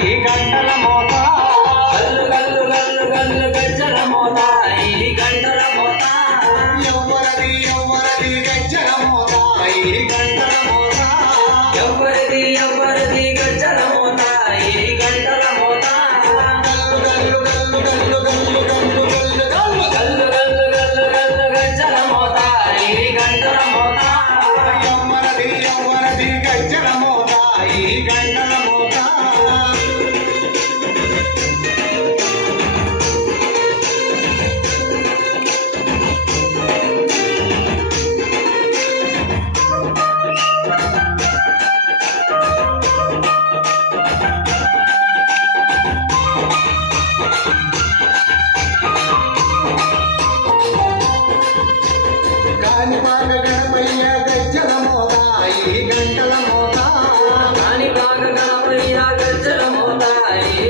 ఈ గంటల మోత గల్లు గల్లు గల్లు గల్లు గజ్జల మోత ఈ గంటల మోత ఎవ్వరది ఎవ్వరది గజ్జల మోత ఈ గంటల మోత ఎవ్వరిది ఎవ్వరిది గజ్జల మోత ఈ గంటల మోత గల్లు గల్లు గల్లు గల్లు గల్లు గల్లు గల్లు గల్లు గల్లు గల్లు గల్లు గజ్జల మోత ఈ గంటల మోత ఎవ్వరది ఎవ్వరది గజ్జల మోత ఈ గంటల మోత కాణిపాక గణపయ్య గజ్జల మోత ఈ గంటల మోత కాణిపాక గణపయ్య గజ్జల మోత ఈ